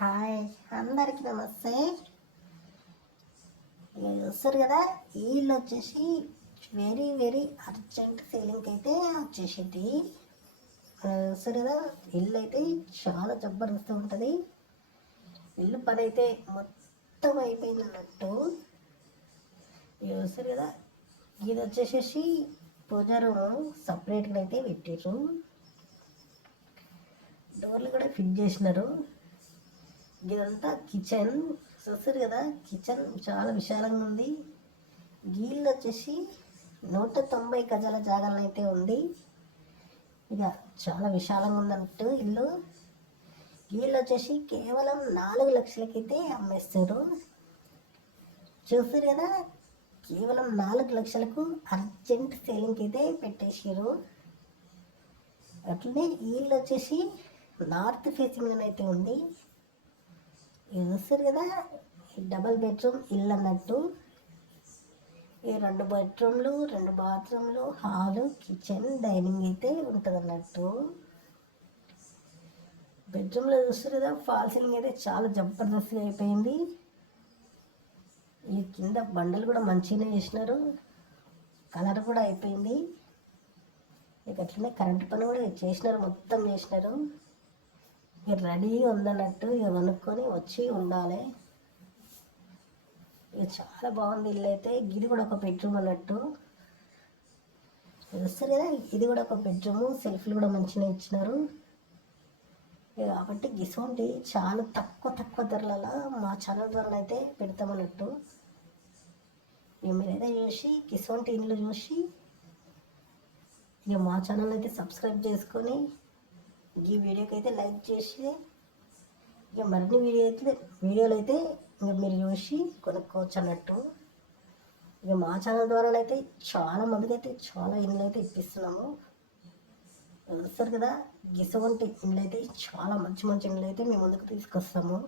Hi, అందరికి నమస్తే. ఇక చూస్తారు కదా, ఈ ఇల్లు వచ్చేసి వెరీ వెరీ అర్జెంట్ సేలింగ్కి అయితే వచ్చేసింది. చూస్తారు కదా, ఇల్లు అయితే చాలా జబర్దస్త్ ఉంటుంది. ఇల్లు పని అయితే మొత్తం అయిపోయింది అన్నట్టు. ఇక చూస్తారు కదా, ఇది వచ్చేసేసి పూజా రూమ్ సపరేట్గా అయితే పెట్టారు. డోర్లు కూడా ఫిట్ చేసినారు. ఇదంతా కిచెన్. చూస్తారు కదా, కిచెన్ చాలా విశాలంగా ఉంది. గీళ్ళు వచ్చేసి 190 గజాల జాగాలో అయితే ఉంది. ఇక చాలా విశాలంగా ఉందన్నట్టు ఇల్లు. గీళ్ళు వచ్చేసి కేవలం 4 లక్షలకైతే అమ్మేస్తారు. చూస్తారు కదా, కేవలం 4 లక్షలకు అర్జెంట్ సేలింగ్కి అయితే పెట్టేసారు. అట్లనే ఈ ఇల్లు వచ్చేసి నార్త్ ఫేసింగ్ అయితే ఉంది. ఇది చూస్తారు కదా, డబల్ బెడ్రూమ్ ఇల్లు అన్నట్టు. ఈ 2 బెడ్రూమ్లు, 2 బాత్రూమ్లు, హాలు, కిచెన్, డైనింగ్ అయితే ఉంటుంది అన్నట్టు. బెడ్రూమ్లో చూస్తారు కదా, ఫాల్ సీలింగ్ అయితే చాలా జబర్దస్త్గా అయిపోయింది. ఈ కింద బండలు కూడా మంచిగానే చేసినారు. కలర్ కూడా అయిపోయింది. ఇక అట్లనే కరెంట్ పని కూడా చేసినారు, మొత్తం చేసినారు. ఇక రెడీగా ఉందన్నట్టు. ఇక కొనుక్కొని వచ్చి ఉండాలి. ఇక చాలా బాగుంది ఇల్లు అయితే. ఇది కూడా ఒక బెడ్రూమ్ అన్నట్టు. చూస్తారు కదా, ఇది కూడా ఒక బెడ్రూమ్. సెల్ఫ్లు కూడా మంచిగా ఇచ్చినారు. కాబట్టి గిసోంటి చాలా తక్కువ ధరలలో మా ఛానల్ ద్వారా అయితే పెడతామన్నట్టు. ఇక మీరైతే చూసి గిసోంటి ఇల్లు చూసి ఇక మా ఛానల్ అయితే సబ్స్క్రైబ్ చేసుకొని ఈ వీడియోకి అయితే లైక్ చేసి ఇక మరిన్ని వీడియోలు అయితే ఇక మీరు చూసి కొనుక్కోవచ్చు అన్నట్టు. ఇక మా ఛానల్ ద్వారా అయితే చాలా మందికి అయితే చాలా ఇండ్లు అయితే ఇప్పిస్తున్నాము. చూస్తారు కదా, గిసవంటి ఇండ్లు అయితే చాలా మంచి ఇండ్లు అయితే మేము ముందుకు తీసుకొస్తాము.